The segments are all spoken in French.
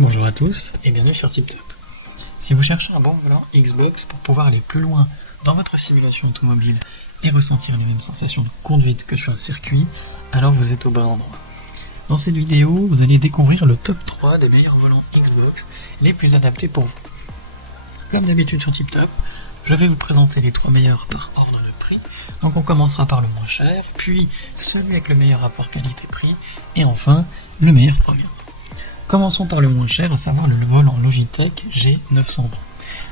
Bonjour à tous et bienvenue sur TipTop. Si vous cherchez un bon volant Xbox pour pouvoir aller plus loin dans votre simulation automobile et ressentir les mêmes sensations de conduite que sur un circuit, alors vous êtes au bon endroit. Dans cette vidéo, vous allez découvrir le top 3 des meilleurs volants Xbox les plus adaptés pour vous. Comme d'habitude sur TipTop, je vais vous présenter les 3 meilleurs par ordre de prix. Donc on commencera par le moins cher, puis celui avec le meilleur rapport qualité-prix, et enfin le meilleur premium. Commençons par le moins cher, à savoir le volant Logitech G920.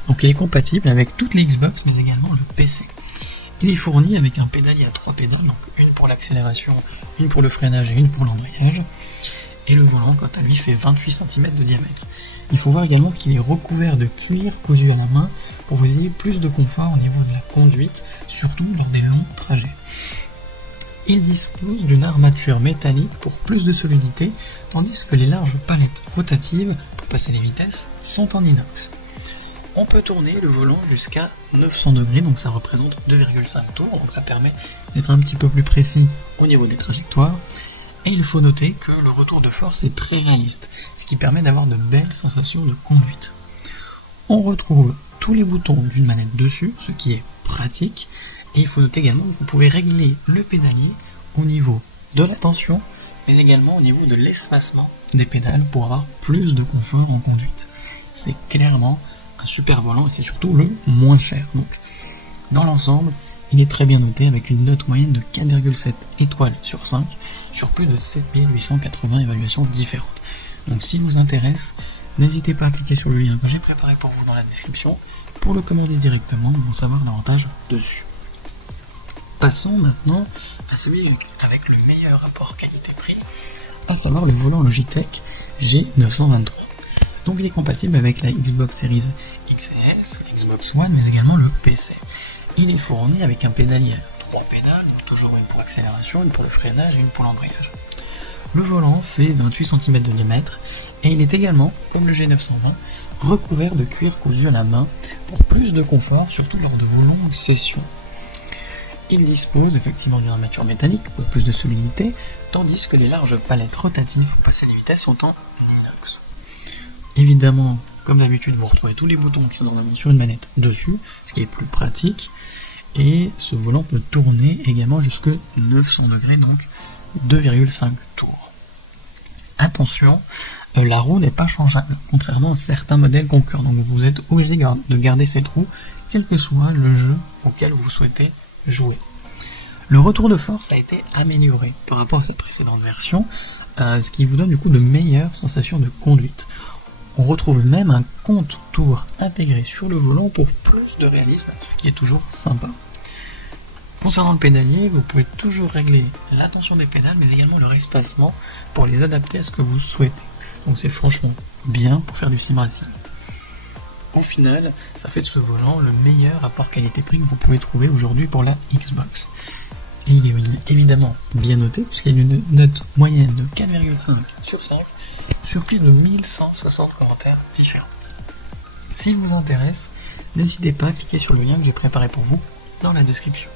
Donc il est compatible avec toutes les Xbox mais également le PC. Il est fourni avec un pédalier à 3 pédales, donc une pour l'accélération, une pour le freinage et une pour l'embrayage. Et le volant, quant à lui, fait 28 cm de diamètre. Il faut voir également qu'il est recouvert de cuir cousu à la main pour que vous ayez plus de confort au niveau de la conduite, surtout lors des longs trajets. Il dispose d'une armature métallique pour plus de solidité, tandis que les larges palettes rotatives pour passer les vitesses sont en inox. On peut tourner le volant jusqu'à 900 degrés, donc ça représente 2,5 tours, donc ça permet d'être un petit peu plus précis au niveau des trajectoires. Et il faut noter que le retour de force est très réaliste, ce qui permet d'avoir de belles sensations de conduite. On retrouve tous les boutons d'une manette dessus, ce qui est pratique. Et il faut noter également que vous pouvez régler le pédalier au niveau de la tension, mais également au niveau de l'espacement des pédales pour avoir plus de confort en conduite. C'est clairement un super volant et c'est surtout le moins cher. Donc, dans l'ensemble, il est très bien noté avec une note moyenne de 4,7 étoiles sur 5 sur plus de 7880 évaluations différentes. Donc s'il vous intéresse, n'hésitez pas à cliquer sur le lien que j'ai préparé pour vous dans la description pour le commander directement et en savoir davantage dessus. Passons maintenant à celui avec le meilleur rapport qualité-prix, à savoir le volant Logitech G923. Donc il est compatible avec la Xbox Series XS, Xbox One, mais également le PC. Il est fourni avec un pédalier à 3 pédales, donc toujours une pour l'accélération, une pour le freinage et une pour l'embrayage. Le volant fait 28 cm de diamètre et il est également, comme le G920, recouvert de cuir cousu à la main pour plus de confort, surtout lors de vos longues sessions. Il dispose effectivement d'une armature métallique pour plus de solidité, tandis que les larges palettes rotatives pour passer les vitesses sont en inox. Évidemment, comme d'habitude, vous retrouvez tous les boutons qui sont normalement sur une manette dessus, ce qui est plus pratique, et ce volant peut tourner également jusque 900 degrés, donc 2,5 tours. Attention, la roue n'est pas changeable, contrairement à certains modèles concurrents, donc vous êtes obligé de garder cette roue, quel que soit le jeu auquel vous souhaitez jouer. Le retour de force a été amélioré par rapport à cette précédente version, ce qui vous donne du coup de meilleures sensations de conduite. On retrouve même un compte-tours intégré sur le volant pour plus de réalisme, ce qui est toujours sympa. Concernant le pédalier, vous pouvez toujours régler la tension des pédales, mais également leur espacement pour les adapter à ce que vous souhaitez. Donc c'est franchement bien pour faire du sim racing. Au final, ça fait de ce volant le meilleur rapport qualité-prix que vous pouvez trouver aujourd'hui pour la Xbox. Et il est évidemment bien noté, puisqu'il y a une note moyenne de 4,5 sur 5, sur plus de 1160 commentaires différents. S'il vous intéresse, n'hésitez pas à cliquer sur le lien que j'ai préparé pour vous dans la description.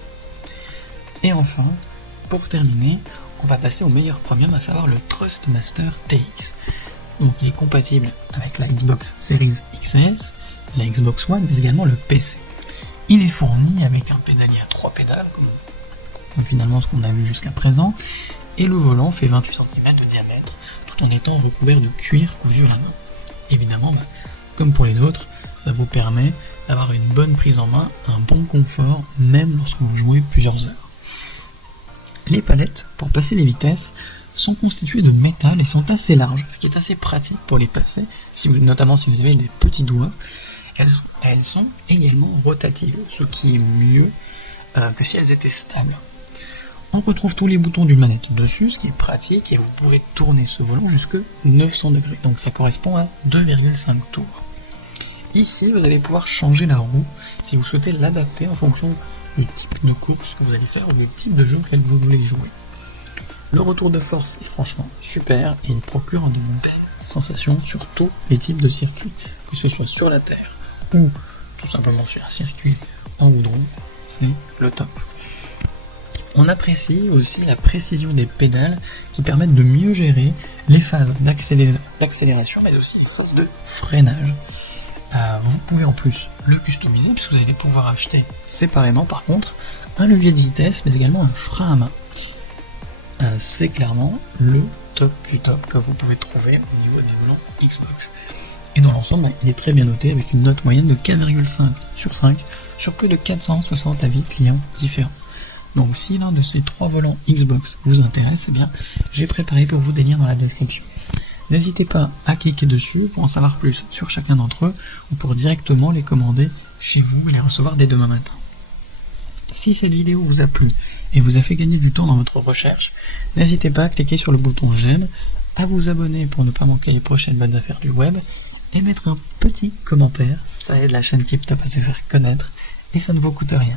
Et enfin, pour terminer, on va passer au meilleur premium, à savoir le Thrustmaster TX. Donc il est compatible avec la Xbox Series XS, la Xbox One, mais également le PC. Il est fourni avec un pédalier à 3 pédales, comme finalement ce qu'on a vu jusqu'à présent, et le volant fait 28 cm de diamètre, tout en étant recouvert de cuir cousu à la main. Évidemment, comme pour les autres, ça vous permet d'avoir une bonne prise en main, un bon confort, même lorsque vous jouez plusieurs heures. Les palettes, pour passer les vitesses, sont constituées de métal et sont assez larges, ce qui est assez pratique pour les passer, notamment si vous avez des petits doigts. Elles sont également rotatives, ce qui est mieux que si elles étaient stables. On retrouve tous les boutons d'une manette dessus, ce qui est pratique, et vous pouvez tourner ce volant jusque 900 degrés, donc ça correspond à 2,5 tours. Ici, vous allez pouvoir changer la roue si vous souhaitez l'adapter en fonction du type de course que vous allez faire ou du type de jeu auquel vous voulez jouer. Le retour de force est franchement super et il procure de belles sensations sur tous les types de circuits, que ce soit sur la terre ou tout simplement sur un circuit en goudron, c'est le top. On apprécie aussi la précision des pédales qui permettent de mieux gérer les phases d'accélération mais aussi les phases de freinage. Vous pouvez en plus le customiser puisque vous allez pouvoir acheter séparément par contre un levier de vitesse mais également un frein à main. C'est clairement le top du top que vous pouvez trouver au niveau des volants Xbox. Et dans l'ensemble, il est très bien noté avec une note moyenne de 4,5 sur 5 sur plus de 460 avis clients différents. Donc si l'un de ces 3 volants Xbox vous intéresse, eh bien j'ai préparé pour vous des liens dans la description. N'hésitez pas à cliquer dessus pour en savoir plus sur chacun d'entre eux ou pour directement les commander chez vous et les recevoir dès demain matin. Si cette vidéo vous a plu et vous a fait gagner du temps dans votre recherche, n'hésitez pas à cliquer sur le bouton j'aime, à vous abonner pour ne pas manquer les prochaines bonnes affaires du web et mettre un petit commentaire, ça aide la chaîne TipTop à se faire connaître et ça ne vous coûte rien.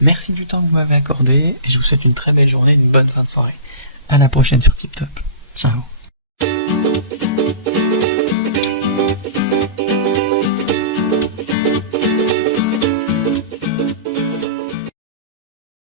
Merci du temps que vous m'avez accordé et je vous souhaite une très belle journée et une bonne fin de soirée. À la prochaine sur TipTop. Ciao.